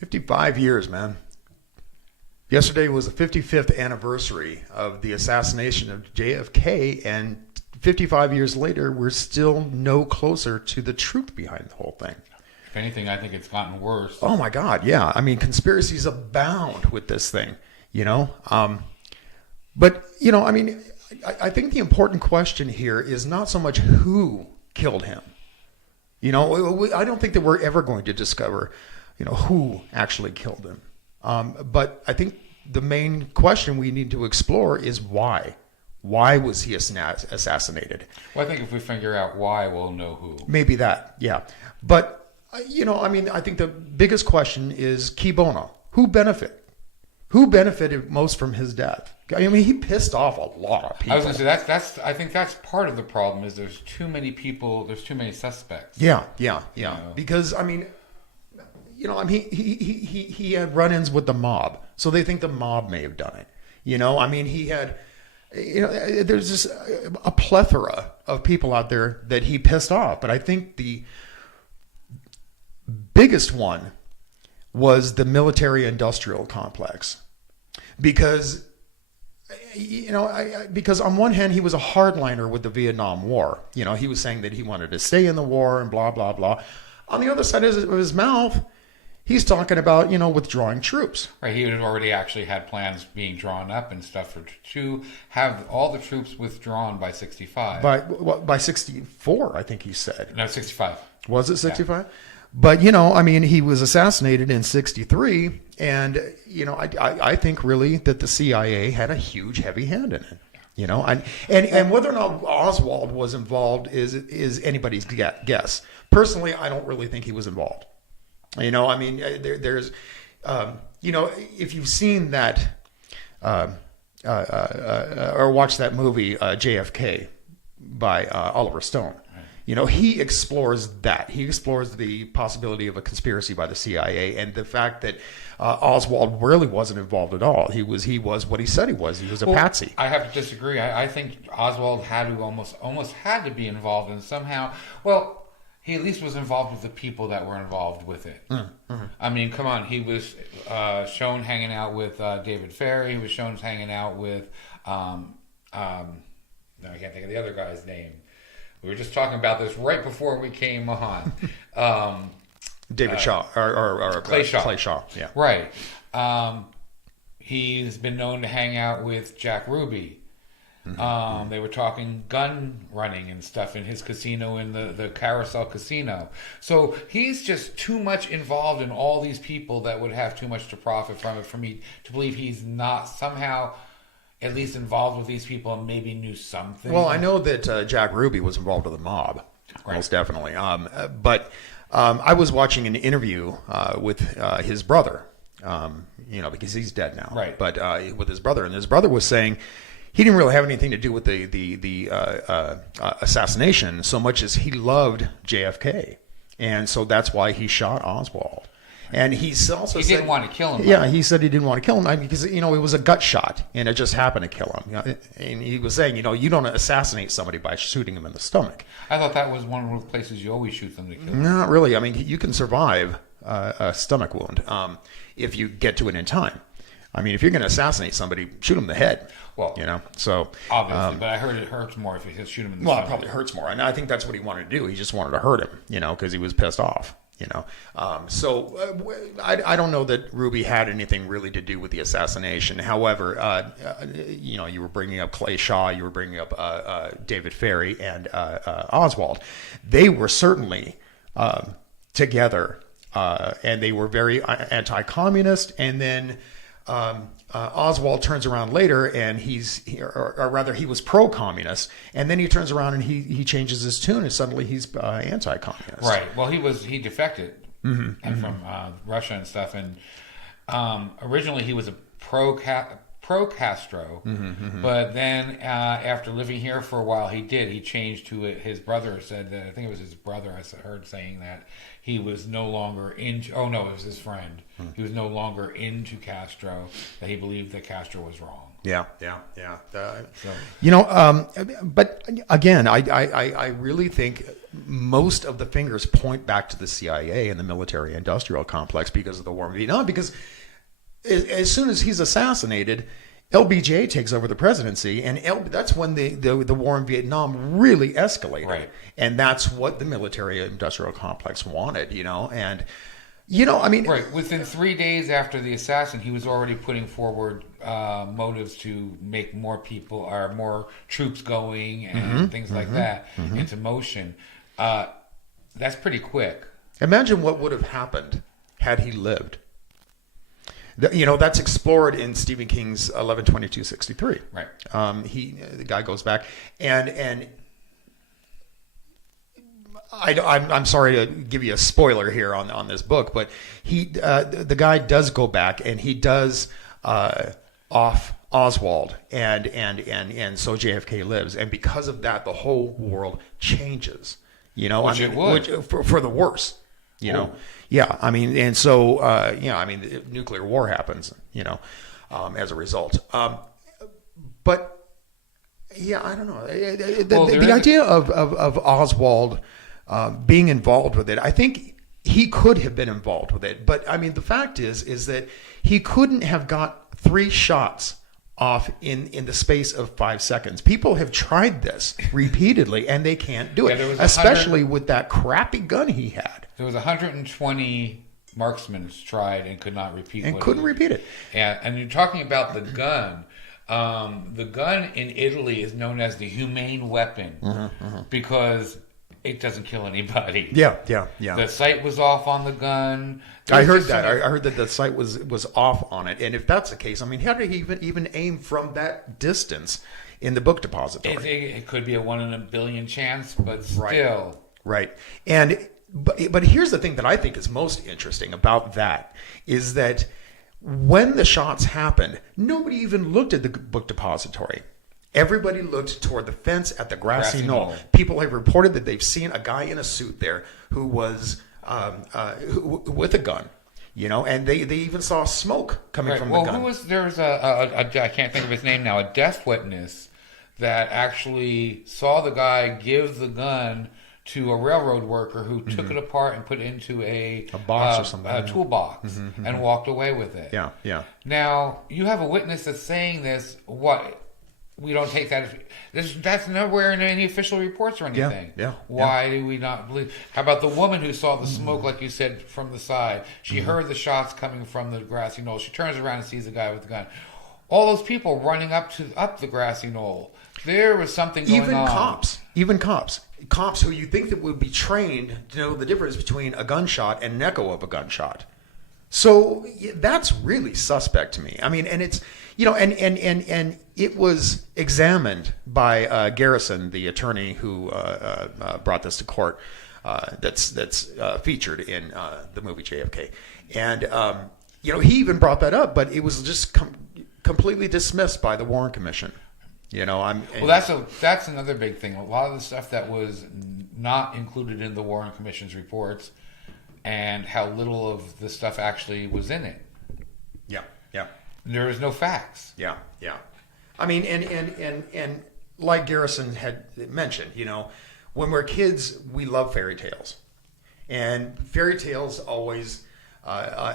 55 years, man. Yesterday was the 55th anniversary of the assassination of JFK, and 55 years later, we're still no closer to the truth behind the whole thing. If anything, I think it's gotten worse. Oh my God, yeah. I mean, conspiracies abound with this thing, you know? But, you know, I mean, I think the important question here is not so much who killed him. You know, I don't think that we're ever going to discover, you know, who actually killed him. But I think the main question we need to explore is why. Why was he assassinated? Well, I think if we figure out why, we'll know who. Maybe that, yeah. But, you know, I mean, I think the biggest question is qui bono. Who benefited? Who benefited most from his death? I mean, he pissed off a lot of people. I was going to say, that's. I think that's part of the problem is there's too many people, there's too many suspects. Yeah. You know? Because, I mean, you know, I mean, he had run-ins with the mob. So they think the mob may have done it. You know, I mean, he had... You know, there's just a plethora of people out there that he pissed off. But I think the biggest one was the military-industrial complex. Because, you know, because on one hand, he was a hardliner with the Vietnam War. You know, he was saying that he wanted to stay in the war and blah, blah, blah. On the other side of his mouth, he's talking about, you know, withdrawing troops. Right, he had already actually had plans being drawn up and stuff to have all the troops withdrawn by 65. By 64, I think he said. No, 65. Was it 65? Yeah. But, you know, I mean, he was assassinated in 63. And, you know, I think really that the CIA had a huge, heavy hand in it. You know, and whether or not Oswald was involved is anybody's guess. Personally, I don't really think he was involved. You know, I mean, there's, you know, if you've seen that or watched that movie JFK by Oliver Stone, you know, he explores that. He explores the possibility of a conspiracy by the CIA and the fact that Oswald really wasn't involved at all. He was what he said he was. He was a patsy. I have to disagree. I think Oswald had to almost had to be involved in somehow. Well, he at least was involved with the people that were involved with it. Mm-hmm. I mean, come on. He was shown hanging out with David Ferry. He was shown hanging out with, no, I can't think of the other guy's name. We were just talking about this right before we came on. David Shaw or Clay Shaw. Clay Shaw, yeah. Right. He's been known to hang out with Jack Ruby. Mm-hmm. They were talking gun running and stuff in his casino, in the Carousel Casino. So he's just too much involved in all these people that would have too much to profit from it for me to believe he's not somehow at least involved with these people and maybe knew something. Well, I know that Jack Ruby was involved with the mob, right. Most definitely. But I was watching an interview with his brother, you know, because he's dead now. Right. But with his brother, and his brother was saying he didn't really have anything to do with the assassination so much as he loved JFK, and so that's why he shot Oswald. And he didn't want to kill him. Yeah, he said he didn't want to kill him because, you know, it was a gut shot and it just happened to kill him. You know, and he was saying, you know, you don't assassinate somebody by shooting him in the stomach. I thought that was one of the places you always shoot them to kill them. Not really. I mean, you can survive a stomach wound if you get to it in time. I mean, if you're going to assassinate somebody, shoot him in the head. Well, you know, so obviously, but I heard it hurts more if you shoot him in the stomach. Well, it probably hurts more, and I think that's what he wanted to do. He just wanted to hurt him, you know, because he was pissed off. You know, I don't know that Ruby had anything really to do with the assassination. However, you know, you were bringing up Clay Shaw, you were bringing up David Ferry and Oswald. They were certainly together, and they were very anti-communist. And then Oswald turns around later, and he was pro-communist, and then he turns around and he changes his tune, and suddenly he's anti-communist. Right. Well, he defected from Russia and stuff, and originally he was a pro-Castro, but then after living here for a while, he changed to it. His brother said that, I think it was his brother I heard saying that he was no longer into, it was his friend. He was no longer into Castro, that he believed that Castro was wrong. Yeah. You know, but again, I really think most of the fingers point back to the CIA and the military-industrial complex because of the war in Vietnam. Because as soon as he's assassinated, LBJ takes over the presidency, and that's when the war in Vietnam really escalated. Right. And that's what the military-industrial complex wanted, you know. And, you know, I mean... Right. Within 3 days after the assassin, he was already putting forward motives to make more people or more troops going and things like that into motion. That's pretty quick. Imagine what would have happened had he lived. You know, that's explored in Stephen King's 11/22/63. Right. The guy goes back and I'm sorry to give you a spoiler here on this book, but the guy does go back and he does off Oswald and so JFK lives, and because of that the whole world changes. You know, which for the worse. You know, yeah. I mean, and so I mean, the nuclear war happens. You know, as a result. But yeah, I don't know. The idea of Oswald being involved with it, I think he could have been involved with it. But I mean, the fact is that he couldn't have got 3 shots off in the space of 5 seconds. People have tried this repeatedly, and they can't do it, especially with that crappy gun he had. There was 120 marksmen tried and could not repeat. And couldn't repeat it. And you're talking about the gun. The gun in Italy is known as the humane weapon because it doesn't kill anybody. Yeah. The sight was off on the gun. I heard that. I heard that the sight was off on it. And if that's the case, I mean, how did he even aim from that distance in the book depository? It could be a 1 in a billion chance, but still. Right. And but here's the thing that I think is most interesting about that is that when the shots happened, nobody even looked at the book depository. Everybody looked toward the fence at the grassy knoll. People have reported that they've seen a guy in a suit there who was with a gun, you know, and they even saw smoke coming from the gun. There was I can't think of his name now, a death witness that actually saw the guy give the gun to a railroad worker who took it apart and put it into a box or something, a toolbox, and walked away with it. Yeah. Now you have a witness that's saying this. What? We don't take that. That's nowhere in any official reports or anything. Yeah. Why do we not believe? How about the woman who saw the smoke, like you said, from the side? She heard the shots coming from the grassy knoll. She turns around and sees the guy with the gun. All those people running up the grassy knoll. There was something going on. Even cops who you think that would be trained to know the difference between a gunshot and an echo of a gunshot. So that's really suspect to me. I mean, and it's, you know, and it was examined by Garrison, the attorney who brought this to court. That's featured in the movie JFK, and you know, he even brought that up, but it was just completely dismissed by the Warren Commission. You know, that's another big thing. A lot of the stuff that was not included in the Warren Commission's reports, and how little of the stuff actually was in it. Yeah. There is no facts. Yeah. I mean, and like Garrison had mentioned, you know, when we're kids, we love fairy tales, and fairy tales always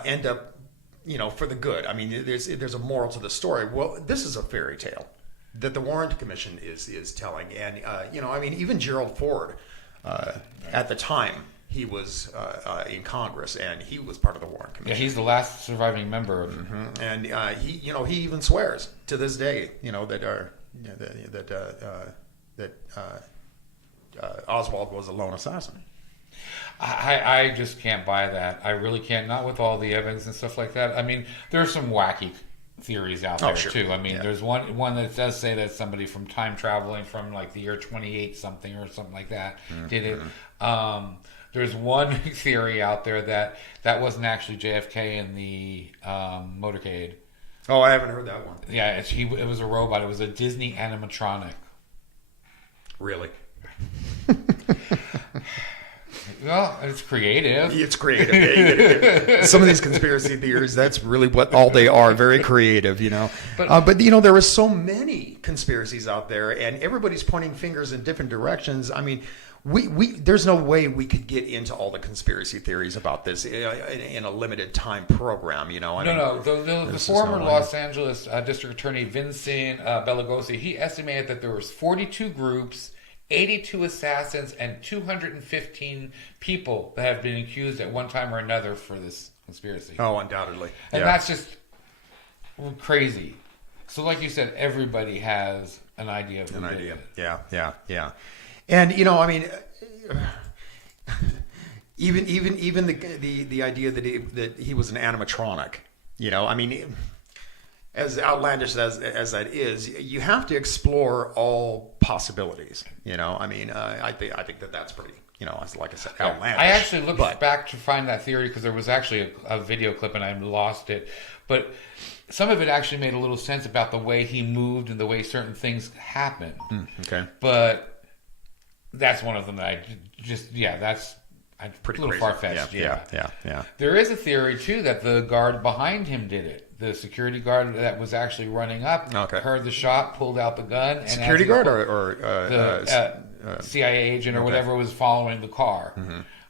end up, you know, for the good. I mean, there's a moral to the story. Well, this is a fairy tale that the Warren Commission is telling, and you know, I mean, even Gerald Ford at the time. He was in Congress, and he was part of the Warren Commission. Yeah, he's the last surviving member of it. And he even swears to this day, you know, that Oswald was a lone assassin. I just can't buy that. I really can't. Not with all the evidence and stuff like that. I mean, there's some wacky theories out there too. I mean, there's one that does say that somebody from time traveling from like the year 28 something or something like that did it. There's one theory out there that wasn't actually JFK in the motorcade. Oh, I haven't heard that one. Yeah, it was a robot. It was a Disney animatronic. Really? Well, it's creative. It's creative. Some of these conspiracy theories, that's really what all they are, very creative, But there are so many conspiracies out there, and everybody's pointing fingers in different directions. I mean, there's no way we could get into all the conspiracy theories about this in a limited time program, No. The former Los Angeles District Attorney Vincent Belagosi, he estimated that there was 42 groups, 82 assassins, and 215 people that have been accused at one time or another for this conspiracy. Oh, undoubtedly. And that's just crazy. So like you said, everybody has an idea of who did it. Yeah. And, even the idea that he was an animatronic, as outlandish as that is, you have to explore all possibilities. I think that's pretty, like I said, outlandish. I actually looked back to find that theory because there was actually a video clip and I lost it. But some of it actually made a little sense about the way he moved and the way certain things happened. Okay. But that's one of them that that's pretty a little far-fetched. Yeah. There is a theory, too, that the guard behind him did it. The security guard that was actually running up heard the shot, pulled out the gun. And security guard or the CIA agent or whatever was following the car,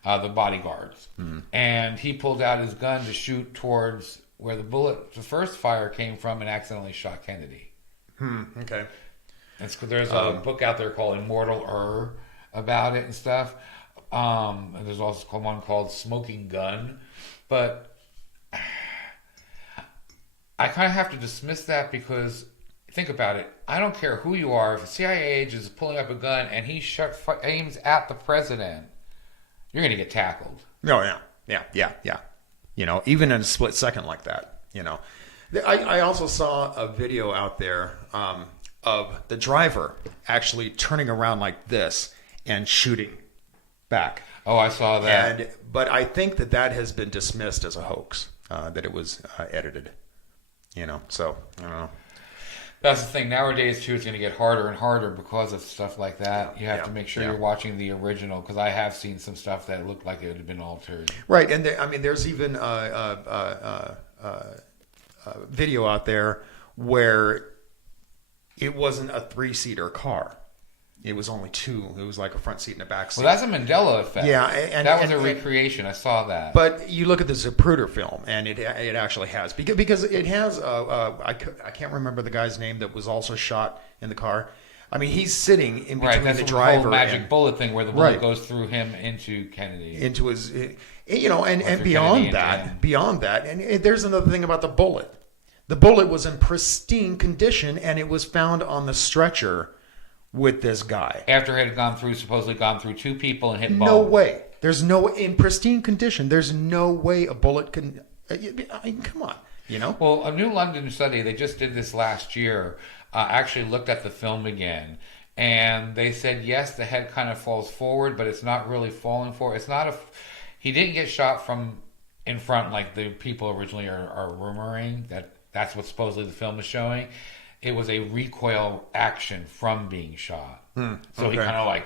the bodyguards. Mm-hmm. And he pulled out his gun to shoot towards where the first fire came from and accidentally shot Kennedy. Okay. And there's a book out there called Immortal about it and stuff. And there's also one called Smoking Gun. But I kind of have to dismiss that because, think about it. I don't care who you are. If a CIA agent is pulling up a gun and he aims at the president, you're going to get tackled. Oh, yeah. Even in a split second like that, I also saw a video out there of the driver actually turning around like this and shooting back. Oh, I saw that. But I think that has been dismissed as a hoax, that it was edited. So I don't know. That's the thing. Nowadays, too, it's going to get harder and harder because of stuff like that. You have to make sure you're watching the original, because I have seen some stuff that looked like it had been altered. Right, and there's even a video out there where it wasn't a 3-seater car. It was only 2. It was like a front seat and a back seat. Well, that's a Mandela effect. Yeah, and that was a recreation. I saw that. But you look at the Zapruder film, and it actually has, because it has. I can't remember the guy's name that was also shot in the car. I mean, he's sitting in between that's the driver. Whole magic bullet thing where the bullet goes through him into Kennedy, into his, and beyond that, and there's another thing about the bullet. The bullet was in pristine condition, and it was found on the stretcher with this guy. After it had supposedly gone through 2 people and hit bones. No way. There's no, in pristine condition, there's no way a bullet can, come on, Well, a New London study, they just did this last year, actually looked at the film again. And they said, yes, the head kind of falls forward, but it's not really falling forward. He didn't get shot from in front like the people originally are rumoring. That's what supposedly the film is showing. It was a recoil action from being shot. So he kind of like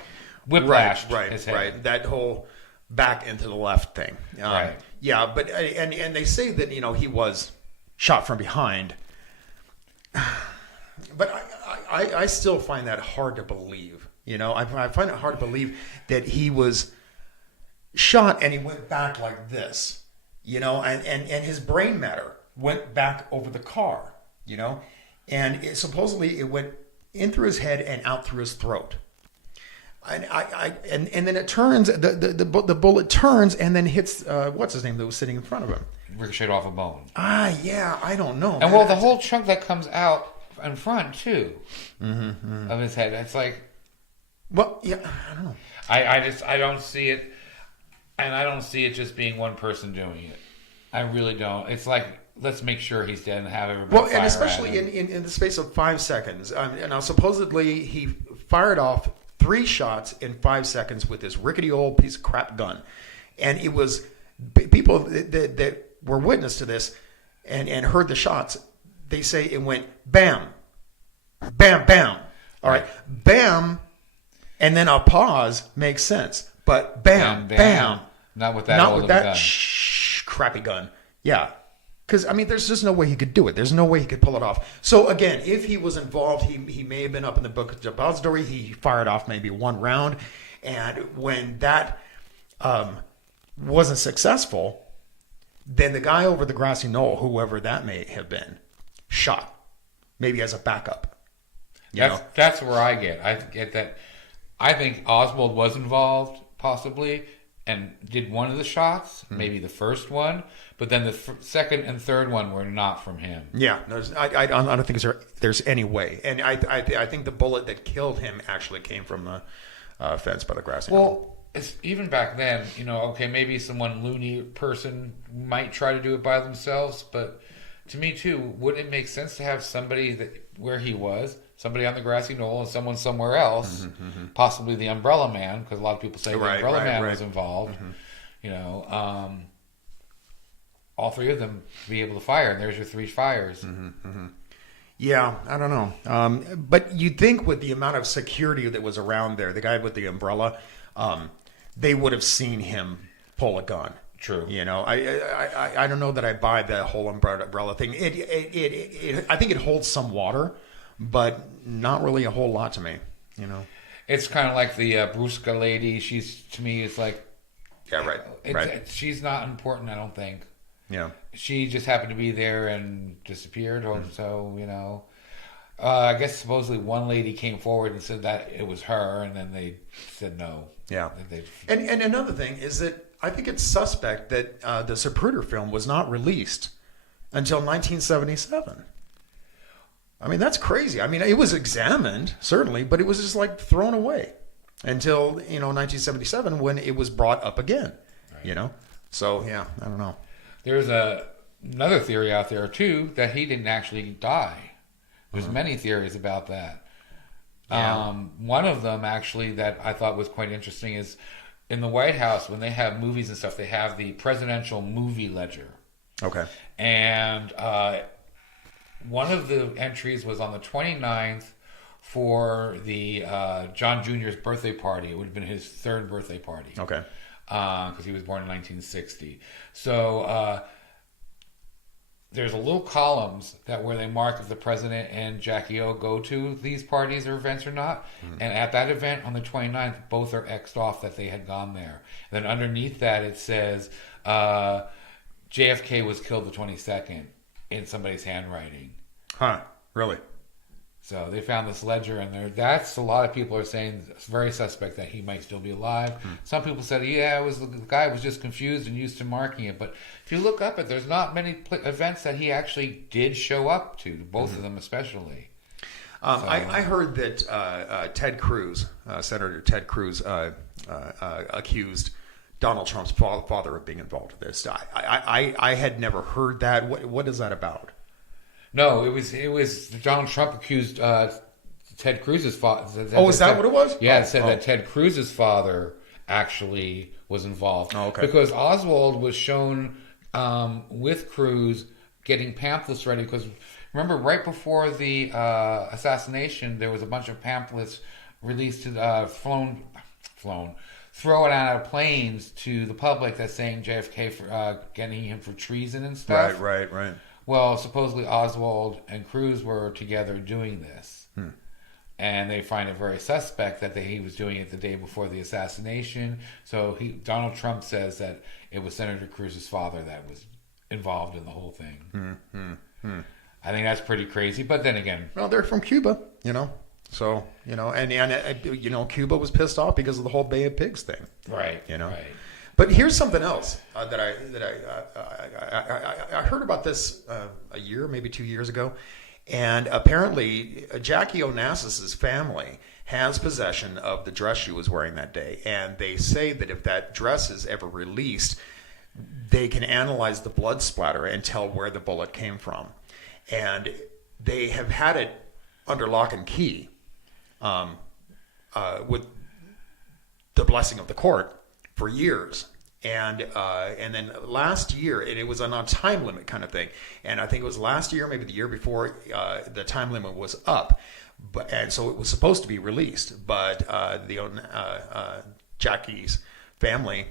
whiplashed his head. Right. That whole back into the left thing. Right. Yeah, but and they say that he was shot from behind. But I still find that hard to believe. I find it hard to believe that he was shot and he went back like this. And his brain matter went back over the car. And supposedly it went in through his head and out through his throat. And then it turns, the bullet turns and then hits, what's his name that was sitting in front of him? Ricocheted off a bone. Yeah, I don't know. And the whole chunk that comes out in front too of his head. It's like, well, yeah, I don't know. I don't see it, and I don't see it just being one person doing it. I really don't. It's like, let's make sure he's dead and have everybody. Well, and especially in the space of 5 seconds. Now, supposedly he fired off 3 shots in 5 seconds with this rickety old piece of crap gun, and it was people that were witness to this and heard the shots. They say it went bam, bam, bam. All right, bam, and then a pause makes sense. But bam, bam. Not with that Not old with of a that gun. crappy gun. Yeah. Because, I mean, there's just no way he could do it. There's no way he could pull it off. So, again, if he was involved, he may have been up in the book of depository. He fired off maybe one round. And when that wasn't successful, then the guy over the grassy knoll, whoever that may have been, shot. Maybe as a backup. That's where I get that. I think Oswald was involved, possibly, and did one of the shots, maybe the first one, but then the second and third one were not from him. Yeah, I don't think there's any way. And I think the bullet that killed him actually came from the fence by the grassy knoll. Well, it's, even back then, okay, maybe someone loony person might try to do it by themselves, but to me too, wouldn't it make sense to have somebody where he was, somebody on the grassy knoll, and someone somewhere else, possibly the Umbrella Man, because a lot of people say the Umbrella Man was involved. All three of them to be able to fire, and there's your three fires. Yeah, I don't know. But you'd think with the amount of security that was around there, the guy with the umbrella, they would have seen him pull a gun. True. I don't know that I buy the whole umbrella thing. I think it holds some water, but not really a whole lot to me. It's kind of like the Brusca lady. She's, to me, it's like, yeah, right. She's not important, I don't think. Yeah. She just happened to be there and disappeared, or so, I guess supposedly one lady came forward and said that it was her, and then they said no. Yeah. And another thing is that I think it's suspect that the Zapruder film was not released until 1977. I mean, that's crazy. I mean, it was examined, certainly, but it was just like thrown away until, 1977 when it was brought up again, So, yeah, I don't know. There's another theory out there, too, that he didn't actually die. There's many theories about that. Yeah. One of them, actually, that I thought was quite interesting is in the White House, when they have movies and stuff, they have the presidential movie ledger. Okay. And one of the entries was on the 29th for the John Jr.'s birthday party. It would have been his third birthday party. Okay. Because he was born in 1960. So there's a little columns where they mark if the president and Jackie O go to these parties or events or not. And at that event on the 29th, both are X'd off that they had gone there. And then underneath that, it says JFK was killed the 22nd in somebody's handwriting. Huh, really? So they found this ledger, and that's a lot of people are saying it's very suspect that he might still be alive. Some people said, yeah, the guy was just confused and used to marking it. But if you look up it, there's not many events that he actually did show up to, both of them especially. I heard that Senator Ted Cruz, accused Donald Trump's father of being involved with this. I had never heard that. What is that about? No, it was Donald Trump accused Ted Cruz's father. Is that what it was? Yeah, it said that Ted Cruz's father actually was involved. Oh, okay. Because Oswald was shown with Cruz getting pamphlets ready. Because remember, right before the assassination, there was a bunch of pamphlets released to thrown out of planes to the public that's saying JFK for getting him for treason and stuff. Right. Well, supposedly Oswald and Cruz were together doing this. And they find it very suspect that he was doing it the day before the assassination. So Donald Trump says that it was Senator Cruz's father that was involved in the whole thing. I think that's pretty crazy. But then again... Well, they're from Cuba, So, and Cuba was pissed off because of the whole Bay of Pigs thing. Right, right. But here's something else that I heard about this a year, maybe 2 years ago, and apparently Jackie Onassis's family has possession of the dress she was wearing that day, and they say that if that dress is ever released, they can analyze the blood splatter and tell where the bullet came from, and they have had it under lock and key, with the blessing of the court, for years. And then last year, and it was on a time limit kind of thing. And I think it was last year, maybe the year before, the time limit was up. And so it was supposed to be released. But Jackie's family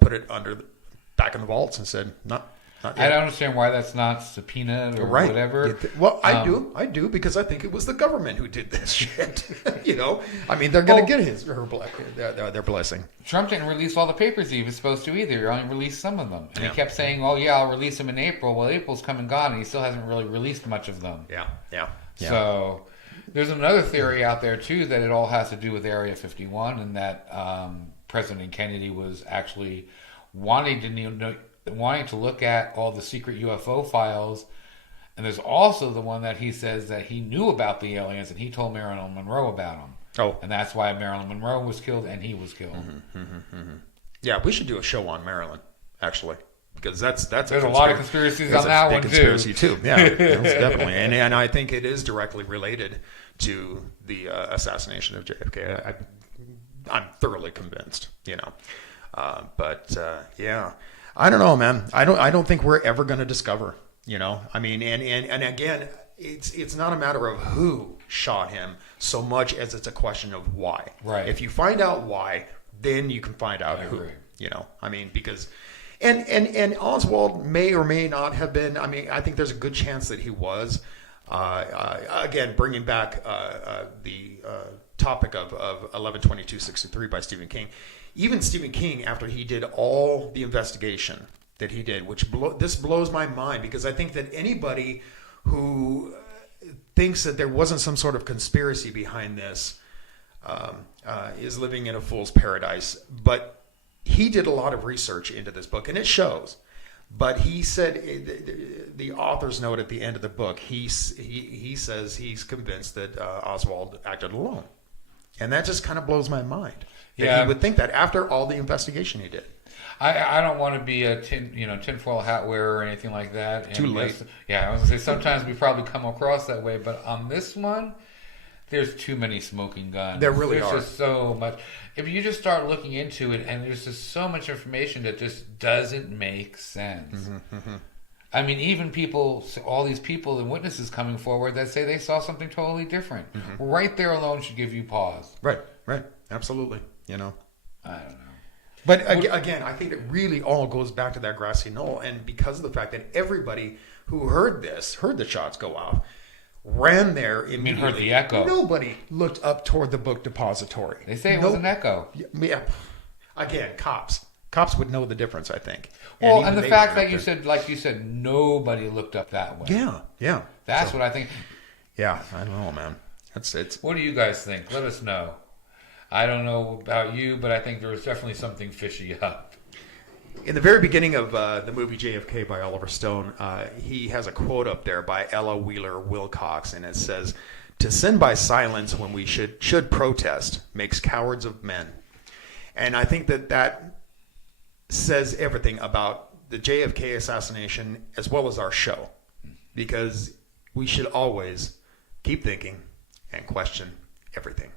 put it back in the vaults and said, not yet. I don't understand why that's not subpoenaed or Right. whatever. Well, I do because I think it was the government who did this shit. I mean, they're going to get their blessing. Trump didn't release all the papers he was supposed to either. He only released some of them. And Yeah. he kept saying, oh, yeah, I'll release them in April. Well, April's come and gone, and he still hasn't really released much of them. Yeah. So there's another theory out there, too, that it all has to do with Area 51 and that President Kennedy was actually wanting to look at all the secret UFO files. And there's also the one that he says that he knew about the aliens and he told Marilyn Monroe about them. Oh. And that's why Marilyn Monroe was killed and he was killed. Yeah, we should do a show on Maryland, actually, because there's a lot of conspiracies on that one conspiracy too. Yeah, definitely, and I think it is directly related to the assassination of JFK. I'm thoroughly convinced, but yeah, I don't know, man. I don't think we're ever going to discover. I mean, and again, it's not a matter of who shot him so much as it's a question of why. Right. If you find out why, then you can find out who. agree. I mean, because and Oswald may or may not have been. I mean, I think there's a good chance that he was. Again, bringing back the topic of 11/22/63 by Stephen King. Even Stephen King, after he did all the investigation that he did, which this blows my mind, because I think that anybody who thinks that there wasn't some sort of conspiracy behind this is living in a fool's paradise. But he did a lot of research into this book, and it shows. But he said, the author's note at the end of the book, he says he's convinced that Oswald acted alone. And that just kind of blows my mind. That he would think that after all the investigation he did. I don't want to be a tinfoil hat wearer or anything like that. And Too late. I was going to say, sometimes we probably come across that way, but on this one, there's too many smoking guns. There really are. There's just so much. If you just start looking into it, and there's just so much information that just doesn't make sense. I mean, even all these people and witnesses coming forward that say they saw something totally different. Right there alone should give you pause. Right. Absolutely. I don't know. But again, I think it really all goes back to that grassy knoll. And because of the fact that everybody who heard the shots go off, ran there immediately. Heard the echo. Nobody looked up toward the book depository. They say it was an echo. Yeah. Again, cops would know the difference, I think. Well, and the fact that you said, nobody looked up that way. Yeah. That's what I think. Yeah, I don't know, man. It's. What do you guys think? Let us know. I don't know about you, but I think there was definitely something fishy up. In the very beginning of the movie JFK by Oliver Stone, he has a quote up there by Ella Wheeler Wilcox, and it says, "To sin by silence when we should protest makes cowards of men." And I think that says everything about the JFK assassination as well as our show, because we should always keep thinking and question everything.